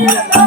Yeah.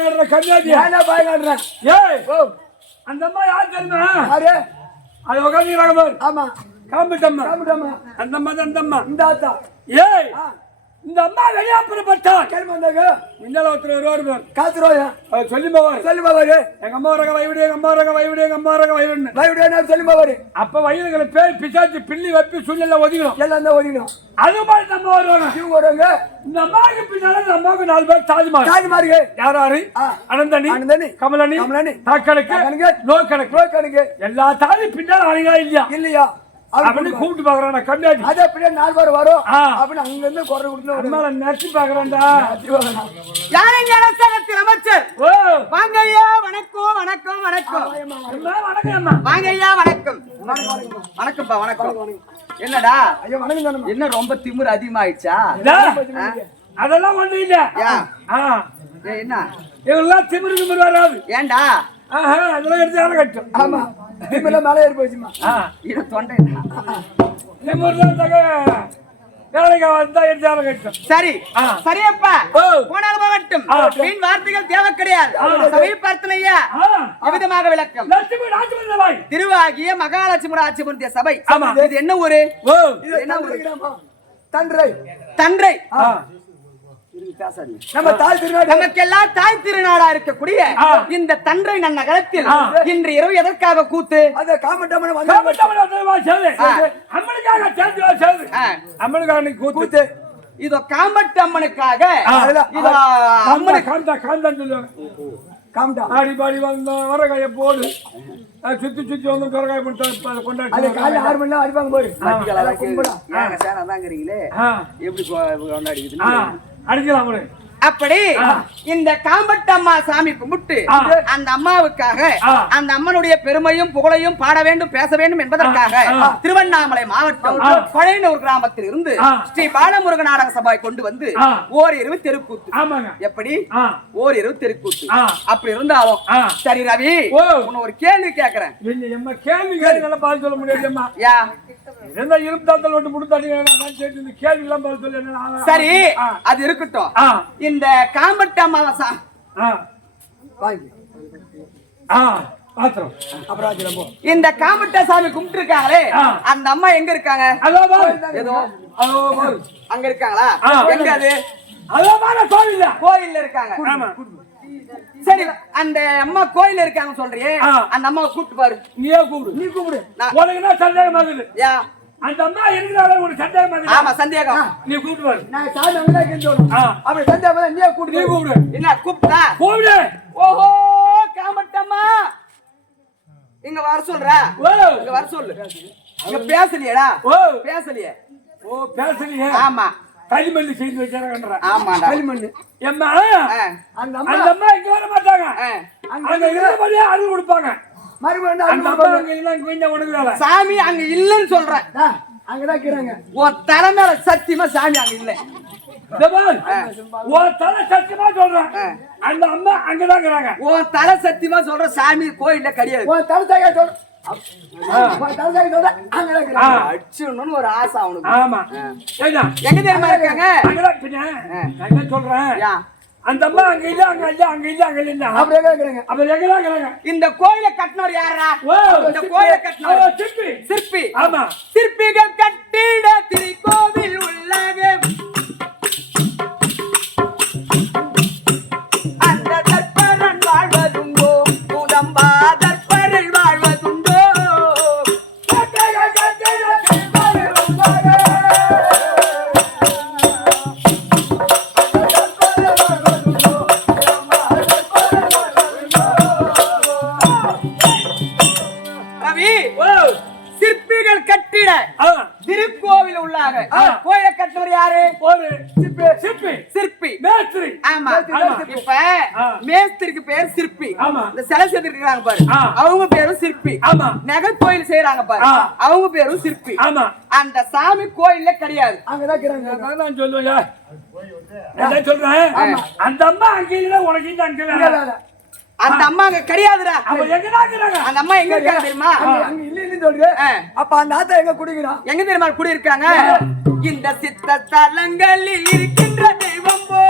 அம்மால பயங்கர கன்னியாதி ஏன்டா பாய் காட்டுறேன் ஏய் அந்த அம்மா யார் தெரியுமா? யாரு? அது பாரு ஆமா. காம்பிட்டம்மா காமிட்டாமா அந்த அம்மா அந்த அம்மா. இந்த ஆத்தா. ஏய் இந்த அம்மா வெளியாப்புறப்பட்டா கேள்வி வந்தாங்க முன்னால ஒருத்தர் வருவாரு பாரு காத்துருவாயா அவர் சொல்லி போவார் சொல்லி பாவாரு எங்க அம்மா ரக வயவிடு எங்க அம்மா ரக வயவிடு எங்க அம்மா ரக வயவிடுன்னு பயவிட சொல்லி பாவாரு அப்ப வயலுகளை பேய் பிசாச்சு பிள்ளி வைப்பி சூழ்நிலை ஒதுக்கணும். எல்லாம் தான் அது மாதிரி நம்ம வருவாங்க. இவங்க வருவாங்க. இந்த அம்மாவுக்கு பின்னால இந்த அம்மாவுக்கு நாலு பேர் சாதி மாறுங்க யார் யாரு. அனந்தனி அனந்தனி, கமலனி கமலனி, தாக்கணக்கு தாக்கணக்கு, நோக்கணக்கு கணக்கு எல்லா தாலி பின்னால அணிகளா இல்லையா? இல்லையா? அப்படின்னு கூப்பிட்டு பாக்குறான் கண்ணாடி. அது அப்படியே நாலு பேர் வரும். அப்படின்னு அங்க இருந்து குறை கொடுத்து அம்மால நச்சு பாக்குறான்டா யாரைங்க அரசாங்கத்தில் அமைச்சர்? ஓ. வாங்க ஐயா வணக்கம் வணக்கம். வணக்கம் அம்மா வணக்கம் அம்மா. வாங்க ஐயா வணக்கம் வணக்கம்ப்பா வணக்கம். என்னடா? ஐயா வணக்கம். என்ன ரொம்ப திமிரு அதிகமாயிடுச்சா? அதெல்லாம் ஒண்ணு இல்ல. என்ன? இவெல்லாம் திமிரு திமிரு வராது. ஏன்டா? ஆஹா அதெல்லாம் எடுத்து கட்டும் ஆமா. இப்பெல்லாம் மேலே ஏறி போச்சுமா ஆ. இது தொண்டை திமிருலாம் தக வேலைக்கு வந்தா எடுத்து வேலை கட்டும். சரி. ஆ. சரியப்பா. ஓ. போனால் போகட்டும். ஆ. வீண் வார்த்தைகள் தேவை கிடையாது. சபை பார்த்தனையா எவ்விதமாக விளக்கம். திருவாகிய மகாலட்சுமி ஆட்சிமுடைய சபை. ஆமா. இது என்ன ஊரு? என்ன ஊருக்குறாமா? தன்றை தன்றை நம்ம தாய் திருநாடு நமக்கெல்லாம் தாய் திருநாடா இருக்கக்கூடிய. இந்த தன்றை நன்னகரத்தில் ஆ. இன்று இரவு எதற்காக கூத்து? வந்து. அம்மனுக்காக கூத்து. இதோ காம்பட்டு அம்மனுக்காக அம்மனு காந்தா காந்தான்னு சொல்லுவாங்க காமட்டா ஆடி பாடி வந்தோம் வரகாய போடு. சுத்தி சுத்தி வந்து வரகாய பண்ணிட்டு அது கொண்டாடி காலைல ஆறு மணி நேரம் அடிப்பாங்க அதெல்லாம் கும்பிடா. அதாங்கிறீங்களே ஆ. எப்படி கொ- கொண்டாடிக்குதுன்னு ஆ. அடிக்கலாம் அவனு அப்படி இந்த காம்பட்டு அம்மா சாமி கும்பிட்டு. அந்த அம்மாவுக்காக. அந்த அம்மனுடைய பெருமையும் புகழையும் பாட வேண்டும் பேச வேண்டும் என்பதற்காக. திருவண்ணாமலை மாவட்டம். பழையனூர் கிராமத்தில் இருந்து. ஸ்ரீ பாலமுருக நாடக சபாய் கொண்டு வந்து. ஓரிரவு தெருக்கூத்து எப்படி ஓரிரவு தெருக்கூத்து. அப்படி இருந்தாலும். சரி ரவி. உன்னை ஒரு கேள்வி கேக்குறேன் என்ன எம்மா கேள்வி கேள்வி சொல்ல நான் கேட்டு இந்த கேள்வி எல்லாம் என்ன. சரி. அது இருக்கட்டும் இந்த காம்பட்டு அம்மாவை சா ஆ. வாங்கி. ஆ பாத்திரம். அப்புறம் ஆச்சு போ இந்த காம்பட்ட சாமி கும்பிட்டு இருக்காங்களே. அந்த அம்மா எங்க இருக்காங்க? அங்க இருக்காங்களா. எங்க அது? கோவில்ல கோயில்ல. இருக்காங்க. சரி அந்த அம்மா கோயில்ல இருக்காங்க சொல்றியே. அந்த அம்மாவை கூப்பிட்டு பாரு. நீயே கூப்பிடு. நீ கூப்பிடு. உனக்கு என்ன சந்தேகம் ஆகுது அந்த அம்மா இருக்கிறாங்க உனக்கு சந்தேகம் ஆகுது ஆமா சந்தேகம். நீ கூப்பிட்டு பாரு நான் சாமி அங்கதான் ஆ. அப்படி சந்தா போதா நீயே நீ கூட்டிட்டு போ. கூப்பிடு. என்ன கூப்பிட்டா? கூப்பிடு. ஓஹோ காமட்டம்மா. இங்க வர சொல்ற. ஓ. இங்க வர சொல்லு. இங்க பேசலையேடா. ஓ. பேசலையே. ஓ பேசலையே. ஆமா. களிமல்லி செய்து வச்சாரங்கன்ற ஆமாடா. களிமண்ணு. எம்மா ஆ, அந்த அம்மா அந்த அம்மா இங்க வர மாட்டாங்க. ஆ. அங்க இருக்கிறபடியே அருள் கொடுப்பாங்க. மறுபடியும் சாமி அங்க இல்லைன்னு சொல்றேன். அங்கதான் இருக்கிறாங்க. உன் தலை மேல சத்தியமா சாமி அங்க இல்ல. உன் தலை சத்தியமா சொல்றேன். அந்த அம்மா அங்கதான் இருக்கிறாங்க. உன் தலை சத்தியமா சொல்ற சாமி கோயில்ல கிடையாது. சொல்ற உன் தலசாக சொல்ற அடிச்சுடணும்னு ஒரு ஆசை அவனுக்கு. ஆமா. எங்க தெரியுமா இருக்காங்க? சொல்றேன். அந்த அம்மா அங்க இல்ல அங்க இல்ல அங்க இல்ல அங்க இல்ல. அப்படி எங்க இருக்கிறாங்க இருக்கிறாங்க இந்த கோயிலை கட்டினவர் யாரா ஓ இந்த கோயிலை கட்டினவர். ஓ, சிப்பி சிற்பி. ஆமா. சிற்பிகள் கட்டிட திருக்கோவில் உள்ளாக இந்த சிலை செஞ்சிருக்காங்க பாரு. அவங்க பேரும் சிற்பி. ஆமா. நகை கோயில் செய்யறாங்க பாரு. அவங்க பேரும் சிற்பி. ஆமா. அந்த சாமி கோயில்ல கிடையாது. அங்கதான் நான் சொல்லுவேன் சொல்றேன். அந்த அம்மா அங்க இல்ல உனக்கு இந்த அங்க. அந்த அம்மா அங்க கிடையாதுடா. அவ எங்கடா இருக்கிறாங்க? அந்த அம்மா எங்க இருக்காங்க தெரியுமா? அங்க இல்லைன்னு சொல்றேன் ஆ. அப்ப அந்த ஆத்தா எங்க குடிக்கிறான் எங்க தெரியுமா குடி இருக்காங்க இந்த சித்த தலங்களில் இருக்கின்ற தெய்வம் போ.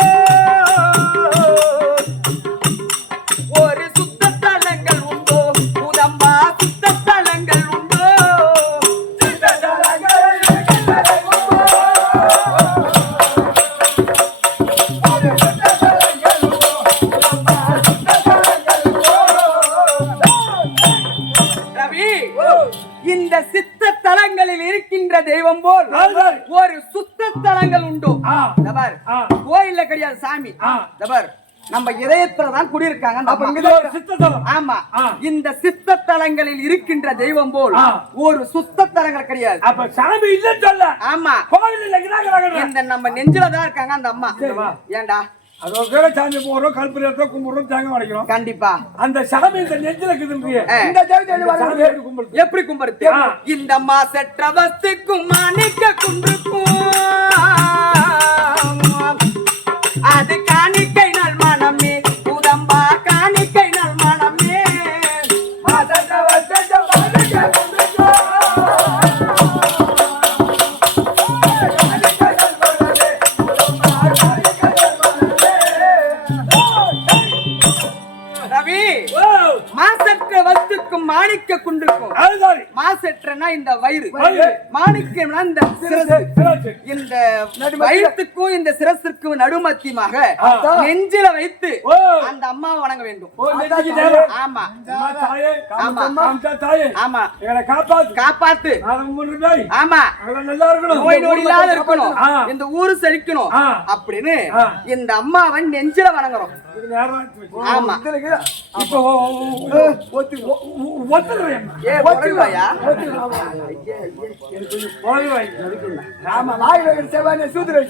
இந்த சித்த தலங்களில் இருக்கின்ற தெய்வம் போல். ஒரு சுத்த தலங்கள் உண்டு. கோயில்ல கிடையாது சாமி. நம்ம இதயத்துல தான் குடியிருக்காங்க. ஆமா. இந்த சித்த தலங்களில் இருக்கின்ற தெய்வம் போல். ஒரு சுத்த தலங்கள் கிடையாது. அப்ப சாமி இல்லன்னு சொல்ல. ஆமா. இருக்கிறாங்க இந்த நம்ம நெஞ்சில தான் இருக்காங்க அந்த அம்மா. சரிவா. அதோ பேர சாமி போறோம் கல்புரியத்தை கும்பிடுறோம் தேங்காய் உடைக்கிறோம் கண்டிப்பா. அந்த சாமி இந்த நெஞ்சில வர எப்படி கும்பிடுது. இந்த மாசற்ற வஸ்துக்கும் மாணிக்க குன்றுக்கும். அது காணிக்கை வயிறு. மாணிக்கம்னா இந்த சிராஜ் இந்த வயிற்றுக்கும் இந்த சிரசிற்கும் நடுமத்தியமாக. நெஞ்சில வைத்து அந்த அம்மாவை வணங்க வேண்டும். ஆமா. ஆமா. காப்பாத்து. நாய் ஆமா. நோய் நொடி இல்லாத இருக்கணும். இந்த ஊரு செழிக்கணும். அப்படின்னு. இந்த அம்மாவை நெஞ்சில வணங்குறோம். ஆமா. ஆமா. வாய் செவ்வாய் சூத்திர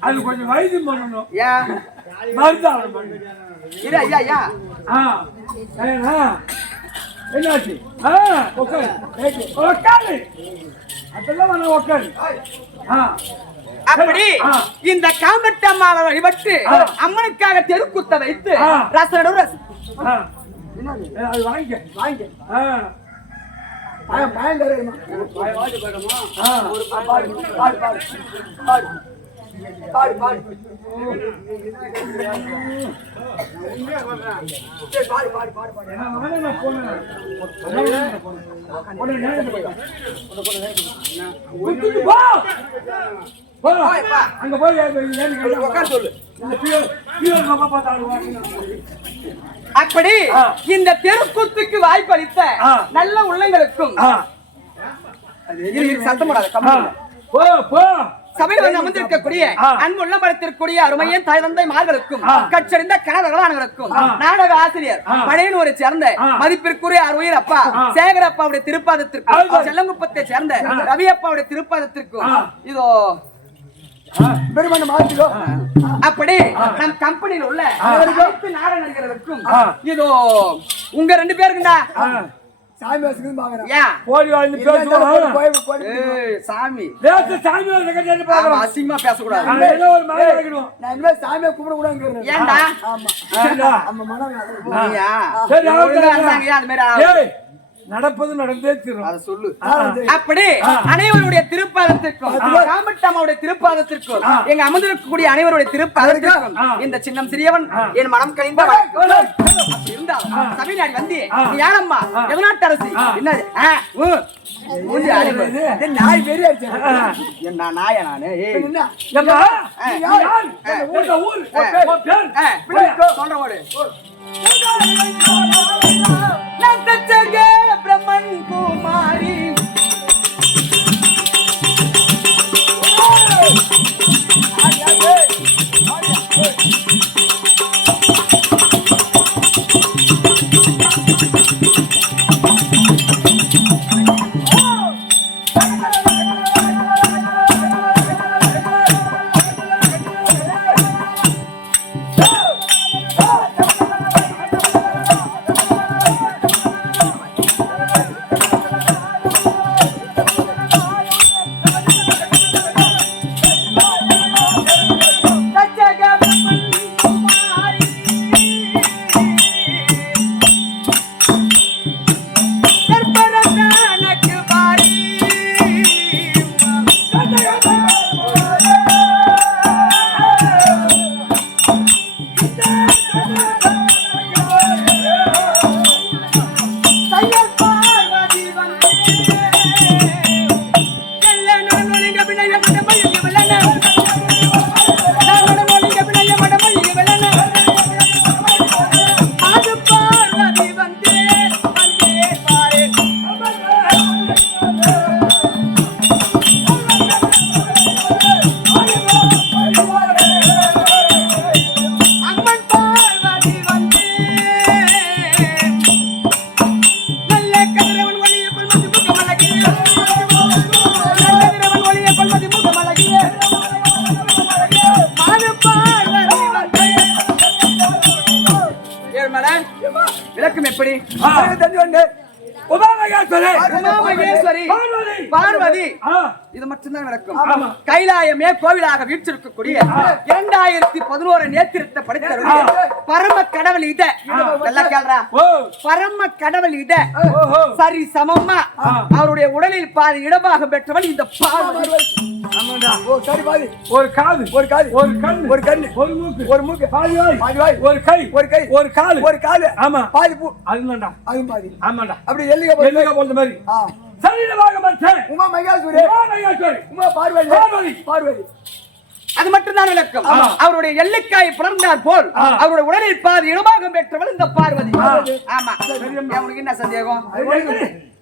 அது கொஞ்சம் வைத்தியம் பண்ணணும் ஏன் மருந்தாவணும் பண்ணு இரு ஐயா ஐயா. ஆ என்னாச்சு? ஆ உட்காரு உட்காரு அதெல்லாம் வேணா உட்காரு ஆ. அப்படி. இந்த காம்பட்டு அம்மாவை வழிபட்டு. அம்மனுக்காக தெருக்குத்த வைத்து ஆ. ரசனோட ரச ஆ. ஏ, அது வாங்கிக்க. வாங்கிக்க. ஆ. பயம் பயம் தருமா ஆ பாடு பாடு பாடு பாடு பாடு பாடு. அங்க போய் உட்கார் சொல்லு அப்படி. இந்த தெருக்கூத்துக்கு வாய்ப்பளித்த ஆ. நல்ல உள்ளங்களுக்கும் சத்தம் போடாத சபையில் வந்து அமர்ந்திருக்கக்கூடிய. அன்பு உள்ளமரத்திற்குரிய அருமையின் தாய் தந்தை மார்களுக்கும் ஆ. கற்றறிந்த கணவர்களானவர்களுக்கும். நாடக ஆசிரியர். பழையனூரை சேர்ந்த. மதிப்பிற்குரிய அருமையர் அப்பா ஆ. சேகர் அப்பாவுடைய திருப்பாதத்திற்கும். செல்லங்குப்பத்தை சேர்ந்த. ரவி அப்பாவுடைய திருப்பாதத்திற்கும். இதோ பெருமண்ண மாத்திக்கோ அப்படி நம் கம்பெனியில் உள்ள நடிகர்களுக்கும். இதோ உங்க ரெண்டு பேருக்குண்டா. சாமி ஆமா, அசிங்கமா பேசக்கூடாது. சாமியை கும்பிட கூடாது ஏன்டா? ஆமா? நம்ம மனம் அது. மாதிரி நடப்பது நடந்தே தீரும். அத சொல்லு. அப்படி அனைவருடைய திருப்பாதத்திற்கும் காமட்டம்மாவுடைய திருப்பாதத்திற்கும். எங்க அமர்ந்திருக்கக்கூடிய அனைவருடைய திருப்பாதத்திற்கும். இந்த சின்னம் சிறியவன் என் மனம் கழிந்த சபைநாடி வந்து யாரம்மா? எதனாட்டு அரசி. என்னது நாய் பெரிய என்ன நாயா நானு. இது மட்டும்தான் நடக்கும். கைலாயமே கோவிலாக வீற்றிருக்கக்கூடிய இரண்டாயிரத்தி பதினோரு நேத்திரத்தை படைத்தருடைய பரம கடவுள் இத. நல்லா கேள்றா ஓ. பரம கடவுள் இத. சரி சமமா. அவருடைய உடலில் பாதி இடமாக பெற்றவள் இந்த பாதி. ஒரு காது. ஒரு காது. ஒரு கண் ஒரு கண்ணு. ஒரு மூக்கு. ஒரு மூக்கு. பாதி வாய். பாதி வாய். ஒரு கை. ஒரு கை. ஒரு கால். ஒரு காலு. ஆமா. பாதி பூ. அதுதான்டா. அதுவும் பாதி. ஆமாண்டா அப்படி எல்லிக போய் எல்லைக்கு போன்ற மாதிரி. சரீரமாக உமா மகேஸ்வரி உமாமகேஸ்வரி உமா பார்வதி பார்வதி. பார்வதி அது மட்டும்தான் விளக்கம். அவருடைய எல்லைக்காய் பிளந்தார் போல். அவருடைய உடலில் பாதி இடமாக பெற்றவள் இந்த பார்வதி. ஆமா. என்ன சந்தேகம்?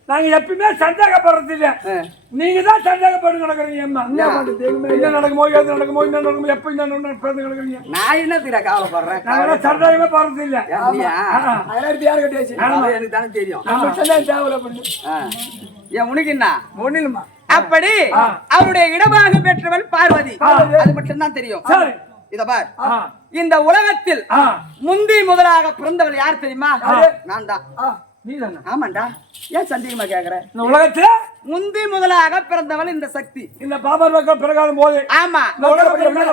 நாங்க எப்பயுமே சந்தேகப்படுறது இல்ல. நீங்க தான் சந்தேகப்பட்டு நடக்கிறீங்க அம்மா? என்ன நடக்குமோ எது நடக்குமோ என்ன நடக்குமோ எப்ப என்ன நடக்குமோ பிறந்து நடக்கிறீங்க நான் என்ன தீர கவலைப்படுறேன்? நாங்க சந்தேகமே போறது இல்ல. அதெல்லாம் யாரு கட்டியாச்சு? எனக்கு தானே தெரியும். நம்ம தேவையில்ல பண்ணு. ஏன் உனக்கு என்ன? ஒண்ணு இல்லம்மா அப்படி. அவருடைய இடமாக பெற்றவள் பார்வதி. அது மட்டும்தான் தெரியும். சரி. இத பார். இந்த உலகத்தில். முந்தி முதலாக பிறந்தவள் யார் தெரியுமா? நான் தான்? ஆமாண்டா. ஏன் சந்தேகமா கேக்குற? இந்த உலகத்துல முந்தி முதலாக பிறந்தவள் இந்த சக்தி. இந்த பாபர் மக்கள் பிறகாலும் போது ஆமா.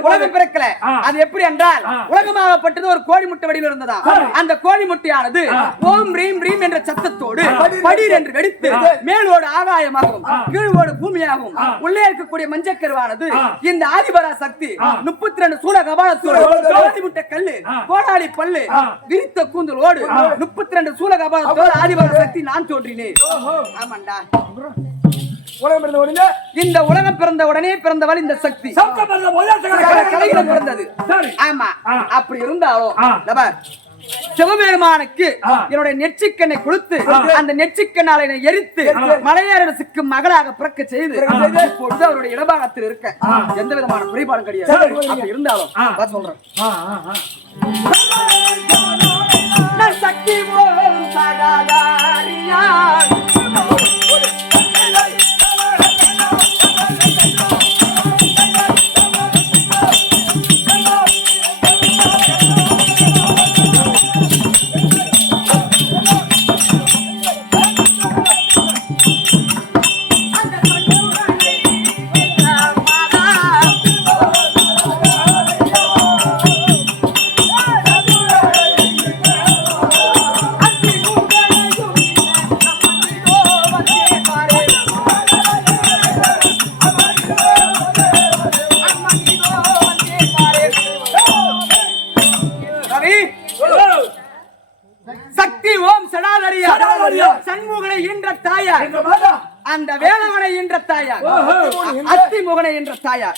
உலகம் பிறக்கல. அது எப்படி என்றால். உலகமாகப்பட்டது ஒரு கோழி முட்டை வடிவில் இருந்ததா. அந்த கோழி முட்டையானது ஓம் ரீம் ரீம் என்ற சத்தத்தோடு படீர் என்று வெடித்து மேலோடு ஆகாயமாகும் கீழோடு பூமியாகும் உள்ளே இருக்கக்கூடிய மஞ்சக்கருவானது. இந்த ஆதிபரா சக்தி. முப்பத்தி ரெண்டு சூழ கபாலத்தோடு கோழி முட்டை கல்லு. கோடாளி பல்லு. விரித்த கூந்தலோடு முப்பத்தி ரெண்டு சூழ கபாலத்தோடு ஆதிபரா சக்தி நான் தோன்றினேன். ஆமாண்டா. உலகம் பிறந்த உடனே? இந்த உலகம் பிறந்த உடனே பிறந்தவள் இந்த சக்தி. கலையில பிறந்தது. ஆமா. அப்படி இருந்தாலும் சிவபெருமானுக்கு. என்னுடைய நெற்றிக்கண்ணை கொடுத்து அந்த நெற்றிக்கண்ணால் என்னை எரித்து மலையாளத்துக்கு மகளாக பிறக்க செய்து இப்பொழுது அவருடைய இடபாகத்தில் இருக்க எந்த விதமான குறைபாடும் கிடையாது. இருந்தாலும் சொல்றேன். போல் சடாதாரியாய். அந்த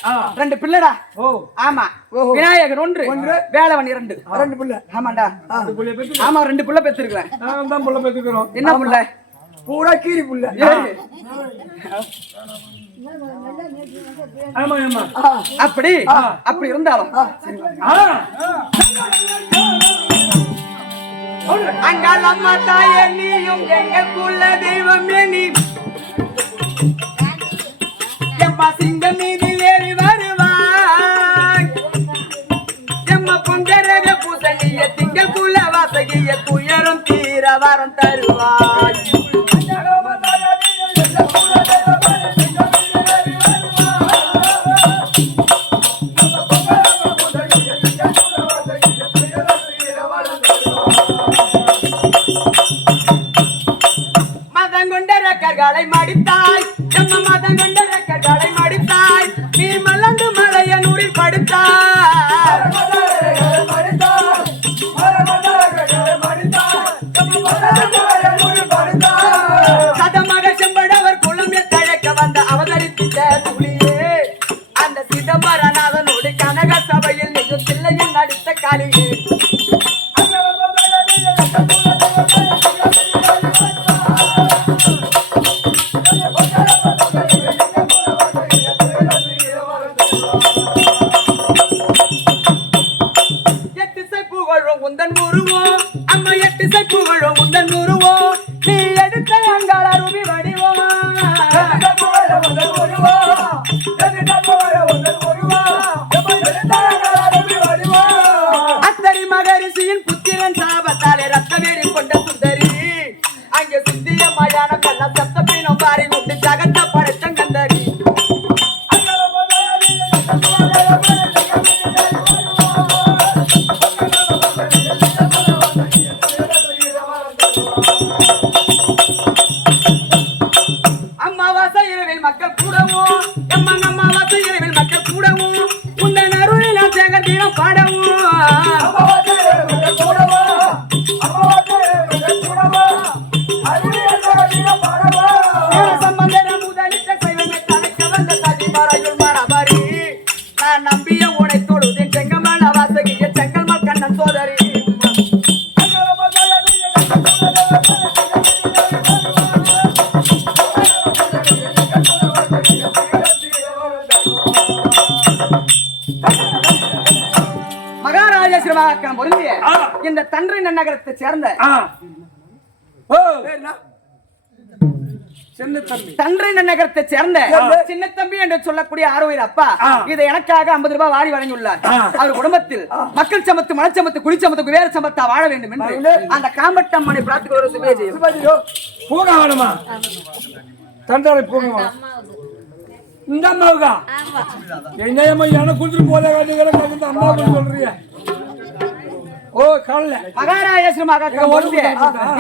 ஆ. ரெண்டு பிள்ளைடா. ஓ. ஆமா. விநாயகர் ஒன்று வேலவன் இரண்டு. ரெண்டு பிள்ளை. ஆமாண்டா. ஆமா ரெண்டு பிள்ளை பெற்றிருக்கிறேன் நாங்க தான் புள்ள பெத்துக்கிறோம். என்ன பிள்ளை? பூரா கீரி புள்ள. அப்படி? அப்படி இருந்தாலும். ஆ. அங்காள் அம்மா தாயே நீயும் எங்களுக்குள்ள Hallelujah. சிவகாக்கம் பொருந்திய. இந்த தன்றை நன்னகரத்தை சேர்ந்த ஆ. ஓ, சின்ன தம்பி. தன்றை நன்னகரத்தை சேர்ந்த. சின்ன தம்பி என்று சொல்லக்கூடிய ஆரோவில் அப்பா. இதை எனக்காக ஐம்பது ரூபாய் வாரி வழங்கியுள்ளார். அவர் குடும்பத்தில் மக்கள் சமத்து மனச்சமத்து குடிச்சமத்து குபேர சமத்தா வாழ வேண்டும் என்று அந்த காம்பட்டம்மனை பிரார்த்திக்கிற சுபேஜி. வேணுமா? தண்டாரை பூங்கா இந்த அம்மாவுக்கா? எங்க அம்மா எனக்கு கொடுத்துட்டு போல அம்மாவுக்கு சொல்றீங்க ஓ காலைல மகாராஜேஸ்வரமாக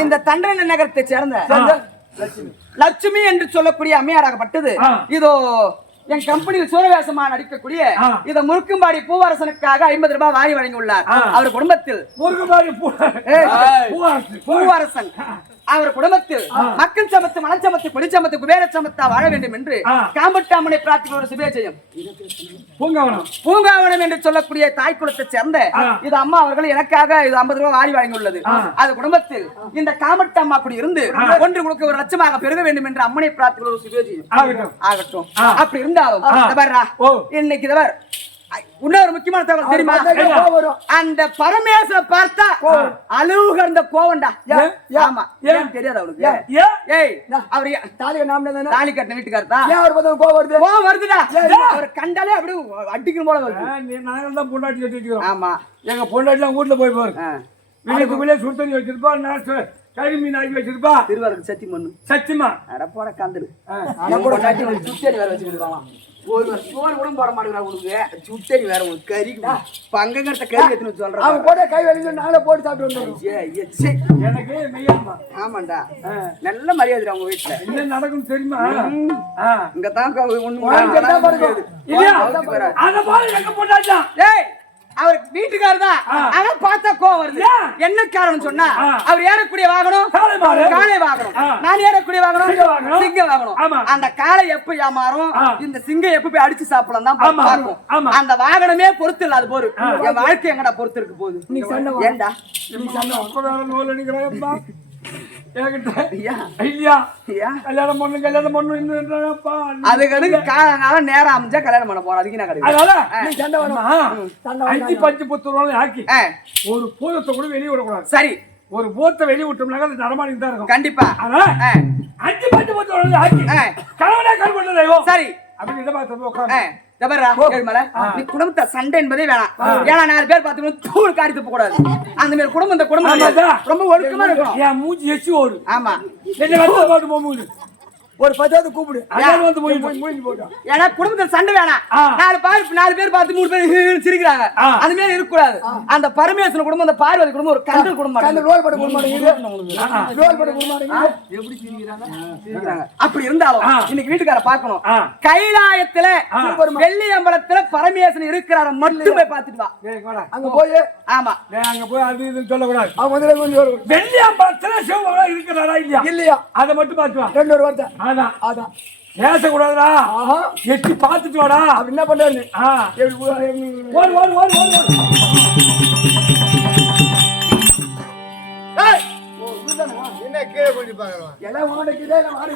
இந்த தன்றை நன்னகரத்தை சேர்ந்த லட்சுமி. என்று சொல்லக்கூடிய அம்மையாராகப்பட்டது. இதோ என் கம்பெனியில் சூரவேசமா நடிக்கக்கூடிய. இத முருக்கும்பாடி பூவரசனுக்காக ஐம்பது ரூபாய் வாரி வழங்கியுள்ளார். அவர் குடும்பத்தில் பூவரசன். அவர் குடும்பத்தில் மக்கள் சமத்து மனச்சமத்து குடிச்சமத்து குபேர சமத்தா வாழ வேண்டும் என்று. காம்பட்டாமனை பிரார்த்திக்கிற சுபேஜயம் பூங்காவனம் பூங்காவனம் என்று சொல்லக்கூடிய தாய் குலத்தை சேர்ந்த. இது அம்மா அவர்கள் எனக்காக இது ஐம்பது ரூபாய் வாரி வழங்கியுள்ளது ஆ. அது குடும்பத்தில் இந்த காமட்ட அம்மா அப்படி இருந்து ஒன்று கொடுக்க ஒரு லட்சமாக பெருக வேண்டும் என்று அம்மனை பிரார்த்திக்கிற ஒரு சுபேஜயம் ஆகட்டும். அப்படி இருந்தாலும். இன்னைக்கு இதவர் இன்னொரு முக்கியமான தகவல் தெரியுமா. அந்த பரமேச பார்த்தா அழுவுகர்ந்த கோவம்டா. ஏன்? ஆமா. ஏன்? தெரியாது அவனுக்கு ஏய் அவர் தாலியை நாம தாலி கட்டின வீட்டுக்காரத்தா ஏன் அவர் பார்த்தா கோவம் வருது? கோவம் வருதுடா. அவர் கண்டாலே அப்படியே அடிக்கணும் போல வருது. நாங்கள் தான் பொண்டாட்டி வச்சிருக்கிறோம் ஆமா. எங்க பொண்டாட்டிலாம் வீட்டுல போய் பாரு. ஆ. வீட்டுக்கு வெளியே சுடுதண்ணி வச்சிருப்பா நான் கறி மீன் ஆக்கி வச்சிருப்பா. திருவாரூர் சத்தி மண்ணு சத்தியமா அட போட கந்தரு. கூட காட்டி ஒரு சுத்தடி வேற வச்சுக்கிட்டு ஒரு சோறு கூட போட மாட்டேங்கிறா உனக்கு. சுத்தடி வேற உனக்கு கறி பங்கங்கட்ட கறி எடுத்துன்னு அவன் சொல்றேன் போட கை வெளியே நாங்களே போட்டு சாப்பிட்டு சீ. எனக்கு மெய்யம்மா. ஆமாண்டா. நல்ல மரியாதை அவங்க வீட்டுல என்ன நடக்கும் தெரியுமா. இங்கதான் ஒண்ணு. இல்லையா. அத எங்க ஏய் அவர் வீட்டுக்காரர் தான். ஆனா பார்த்தா கோவம் வருது? என்ன காரணம் சொன்னா. அவர் ஏறக்கூடிய வாகனம் காளை வாகனம். நான் ஏறக்கூடிய வாகனம் சிங்க வாகனம். சிங்க. அந்த காளை எப்ப ஏமாறும். இந்த சிங்கம் எப்ப போய் அடிச்சு சாப்பிடலாம் தான். பார்க்கும். அந்த வாகனமே பொறுத்து இல்ல அது போரு என் வாழ்க்கை எங்கடா பொறுத்து இருக்கு போகுது. ஏண்டா கல்யாணம் பண்ணு கல்யாணம் பண்ணு. அது கணக்கு நேரம் அமைஞ்சா கல்யாணம் பண்ண போறோம். அதுக்கு நான் கிடையாது அதனால நீ சண்டை வேணும் அம்மா, அஞ்சு பஞ்சு பத்து ரூபாய் ஆக்கி. ஆ, ஒரு பூதத்தை கூட வெளியே விடக்கூடாது. சரி. ஒரு பூத்தை வெளியே விட்டோம்னாக்க அது நடமாடிட்டு தான் இருக்கும். கண்டிப்பா. அதனால அஞ்சு பஞ்சு பத்து ரூபாய் ஆக்கி. கணவனே தெய்வம். சரி. அப்படின்னு பார்த்து உட்காந்து நீ குடும்பத்தை சண்டை என்பதே வேணாம். ஏன்னா நாலு பேர் பார்த்து தூள் காரி துப்ப கூடாது. அந்த மாதிரி குடும்பம் இந்த குடும்பம். ரொம்ப ஒழுக்கமா இருக்கும் என் மூஞ்சி எச்சி ஓடு ஆமா. என்ன போட்டு போகும்போது ஒரு பத்தாவது கூப்பிடு. அதான் வந்து மூஞ்சி போட்டோம் ஏன்னா குடும்பத்துல சண்டை வேணாம். நாலு பேர் நாலு பேர் பார்த்து மூணு பேர் சிரிக்கிறாங்க. ஆ. அந்த மாதிரி இருக்கக்கூடாது. அந்த பரமேஸ்வரன் குடும்பம் அந்த பார்வதி குடும்பம் ஒரு கண்டல் குடும்பம் அந்த. ரோல் போட ரோல் மாட்டேங்குது எப்படி சிரிக்கிறாங்க? அப்படி இருந்தாலும். இன்னைக்கு வீட்டுக்கார பார்க்கணும். கைலாயத்துல ஆ. வெள்ளி அம்பலத்துல பரமேஸ்வரன் இருக்கிறார மட்டும் போய் பார்த்துட்டு வா. அங்க போய். ஆமா. அங்க போய் அது இதுன்னு சொல்லக்கூடாது. அவன் வந்து ஒரு- வெள்ளி அம்பலத்துல சிவபெருமான் இருக்கிறாரா இல்லையா? இல்லையா? அதை மட்டும் பார்த்து வா. ரெண்டு ஒரு வார்த்தை. அதான் அதான். பேசக்கூடாதுடா. ஆஹா. எட்டி பார்த்துட்டு வாடா. அப்படி என்ன பண்ணுறது ஆ. ஓடு ஓடு ஓடு ஓடு என்ன கீழே கொஞ்சம் பார்க்கலாம் எல்லாம் வாடகைக்கு தான் மாறி